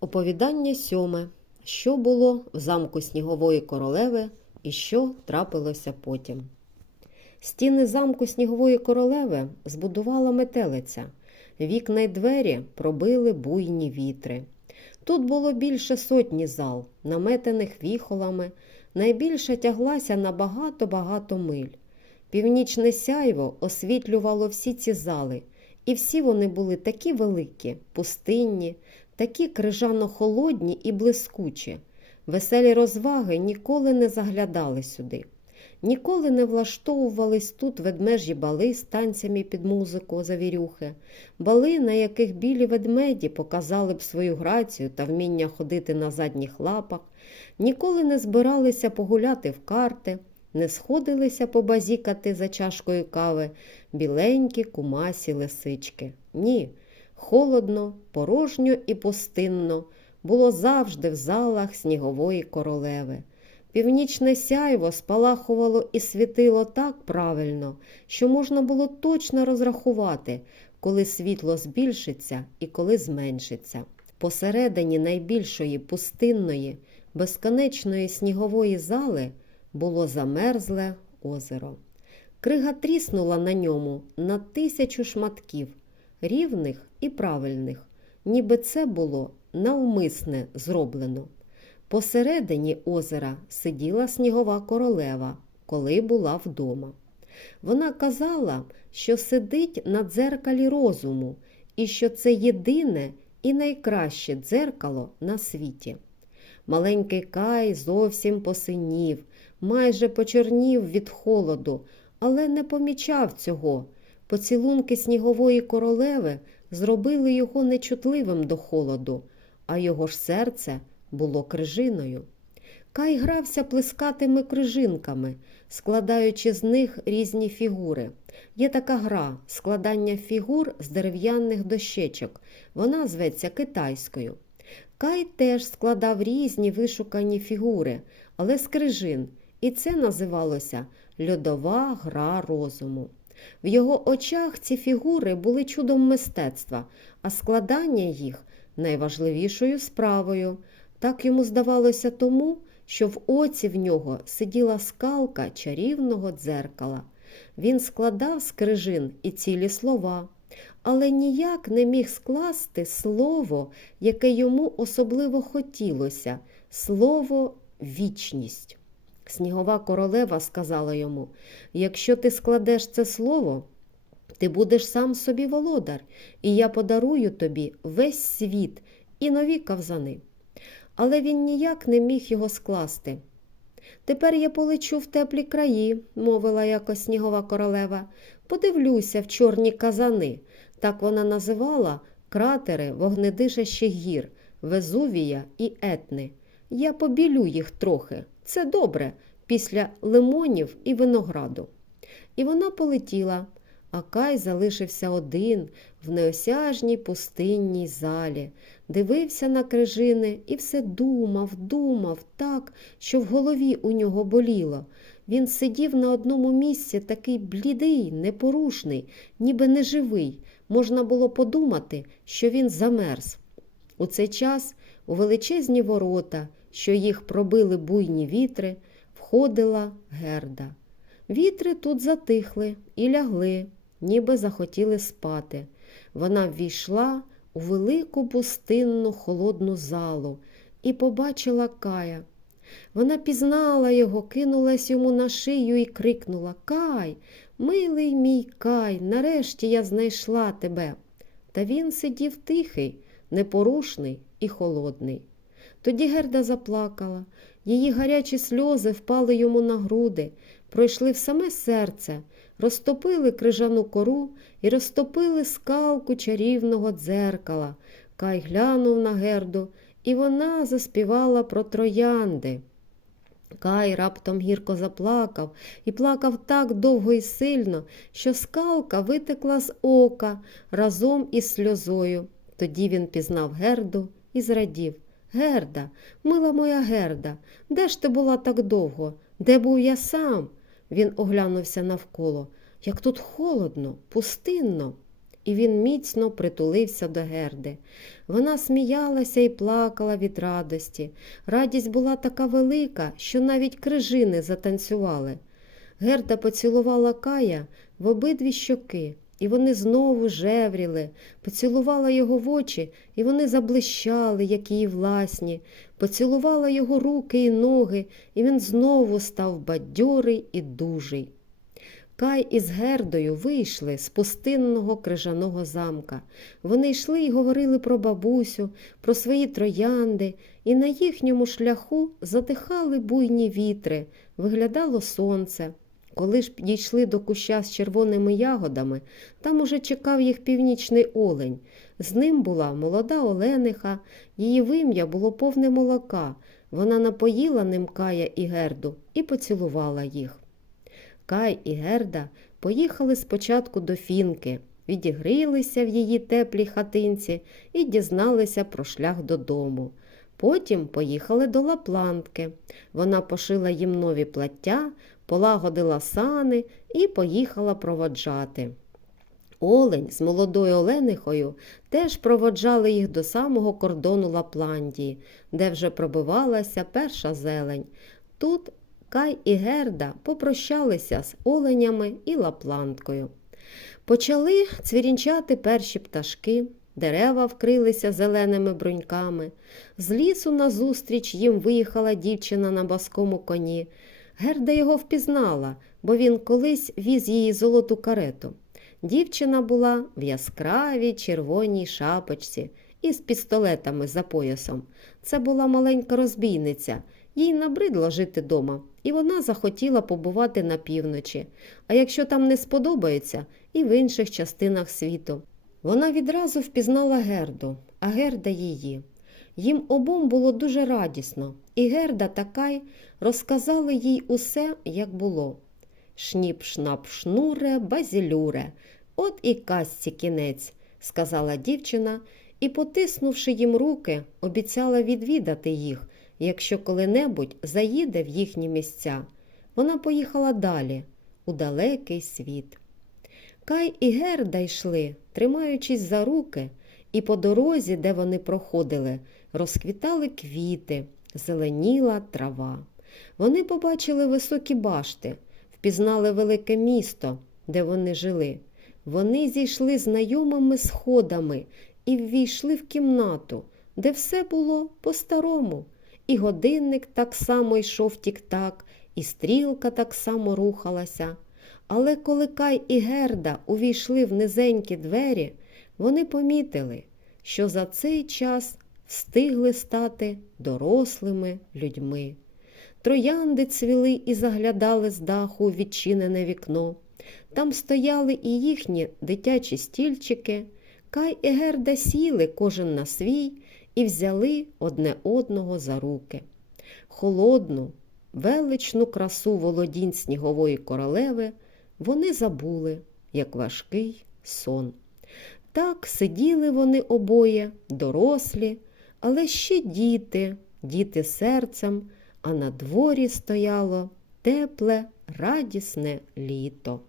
Оповідання сьоме. Що було в замку Снігової королеви і що трапилося потім. Стіни замку Снігової королеви збудувала метелиця. Вікна й двері пробили буйні вітри. Тут було більше сотні зал, наметених віхолами. Найбільша тяглася на багато-багато миль. Північне сяйво освітлювало всі ці зали, і всі вони були такі великі, пустинні, такі крижано холодні і блискучі. Веселі розваги ніколи не заглядали сюди. Ніколи не влаштовувались тут ведмежі бали з танцями під музику завірюхи, бали, на яких білі ведмеді показали б свою грацію та вміння ходити на задніх лапах, ніколи не збиралися погуляти в карти, не сходилися побазікати за чашкою кави біленькі кумасі лисички. Ні, холодно, порожньо і пустинно було завжди в залах снігової королеви. Північне сяйво спалахувало і світило так правильно, що можна було точно розрахувати, коли світло збільшиться і коли зменшиться. Посередині найбільшої пустинної, безконечної снігової зали було замерзле озеро. Крига тріснула на ньому на тисячу шматків, рівних і правильних, ніби це було навмисне зроблено. Посередині озера сиділа снігова королева, коли була вдома. Вона казала, що сидить на дзеркалі розуму і що це єдине і найкраще дзеркало на світі. Маленький Кай зовсім посинів, майже почорнів від холоду, але не помічав цього. Поцілунки снігової королеви зробили його нечутливим до холоду, а його ж серце було крижиною. Кай грався плескатими крижинками, складаючи з них різні фігури. Є така гра складання фігур з дерев'яних дощечок. Вона зветься китайською. Кай теж складав різні вишукані фігури, але з крижин, і це називалося льодова гра розуму. В його очах ці фігури були чудом мистецтва, а складання їх найважливішою справою. Так йому здавалося тому, що в оці в нього сиділа скалка чарівного дзеркала. Він складав з крижин і цілі слова, але ніяк не міг скласти слово, яке йому особливо хотілося слово вічність. Снігова королева сказала йому: якщо ти складеш це слово, ти будеш сам собі володар, і я подарую тобі весь світ і нові кавзани. Але він ніяк не міг його скласти. Тепер я полечу в теплі краї, мовила якось снігова королева, подивлюся в чорні казани. Так вона називала кратери вогнедишащих гір, Везувія і Етни. Я побілю їх трохи. Це добре, після лимонів і винограду. І вона полетіла, а Кай залишився один в неосяжній пустинній залі, дивився на крижини і все думав, думав так, що в голові у нього боліло. Він сидів на одному місці такий блідий, непорушний, ніби неживий. Можна було подумати, що він замерз. У цей час у величезні ворота, що їх пробили буйні вітри, входила герда. Вітри тут затихли і лягли, ніби захотіли спати. Вона ввійшла у велику пустинну холодну залу і побачила Кая. Вона пізнала його, кинулась йому на шию і крикнула Кай, милий мій Кай, нарешті я знайшла тебе. Та він сидів тихий, непорушний і холодний. Тоді Герда заплакала, її гарячі сльози впали йому на груди, пройшли в саме серце, розтопили крижану кору і розтопили скалку чарівного дзеркала. Кай глянув на Герду, і вона заспівала про троянди. Кай раптом гірко заплакав і плакав так довго і сильно, що скалка витекла з ока разом із сльозою. Тоді він пізнав Герду і зрадів. Герда, мила моя Герда, де ж ти була так довго? Де був я сам? Він оглянувся навколо. Як тут холодно, пустинно. і він міцно притулився до Герди. Вона сміялася і плакала від радості. Радість була така велика, що навіть крижини затанцювали. Герда поцілувала Кая в обидві щоки, і вони знову жевріли, поцілувала його в очі, і вони заблищали, як її власні, поцілувала його руки і ноги, і він знову став бадьорий і дужий. Кай із Гердою вийшли з пустинного крижаного замка. Вони йшли і говорили про бабусю, про свої троянди, і на їхньому шляху затихали буйні вітри, виглядало сонце. Коли ж підійшли до куща з червоними ягодами, там уже чекав їх північний олень. З ним була молода Олениха, її вим'я було повне молока. Вона напоїла ним Кая і Герду і поцілувала їх. Кай і Герда поїхали спочатку до Фінки, відігрілися в її теплій хатинці і дізналися про шлях додому. Потім поїхали до Лаплантки. Вона пошила їм нові плаття, полагодила сани і поїхала проводжати. Олень з молодою Оленихою теж проводжали їх до самого кордону Лапландії, де вже пробивалася перша зелень. Тут Кай і Герда попрощалися з оленями і лапланткою. Почали цвірінчати перші пташки, дерева вкрилися зеленими бруньками. З лісу назустріч їм виїхала дівчина на баскому коні. Герда його впізнала, бо він колись віз її золоту карету. Дівчина була в яскравій червоній шапочці із пістолетами за поясом. Це була маленька розбійниця. Їй набридло жити дома, і вона захотіла побувати на півночі, а якщо там не сподобається, і в інших частинах світу. Вона відразу впізнала Герду, а Герда її. Їм обом було дуже радісно, і Герда та Кай розказали їй усе, як було. Шніп, шнап, шнуре, базілюре. От і казці кінець, сказала дівчина і, потиснувши їм руки, обіцяла відвідати їх, якщо коли-небудь заїде в їхні місця. Вона поїхала далі, у далекий світ. Кай і Герда йшли, тримаючись за руки, і по дорозі, де вони проходили, розквітали квіти, зеленіла трава. Вони побачили високі башти, впізнали велике місто, де вони жили. Вони зійшли знайомими сходами і ввійшли в кімнату, де все було по-старому. І годинник так само йшов тік-так, і стрілка так само рухалася. Але коли Кай і Герда увійшли в низенькі двері, вони помітили, що за цей час встигли стати дорослими людьми. Троянди цвіли і заглядали з даху у відчинене вікно. Там стояли і їхні дитячі стільчики. Кай і Герда сіли кожен на свій і взяли одне одного за руки. Холодну, величну красу володінь снігової королеви вони забули, як важкий сон. Так сиділи вони обоє, дорослі, але ще діти, діти серцем, а на дворі стояло тепле, радісне літо.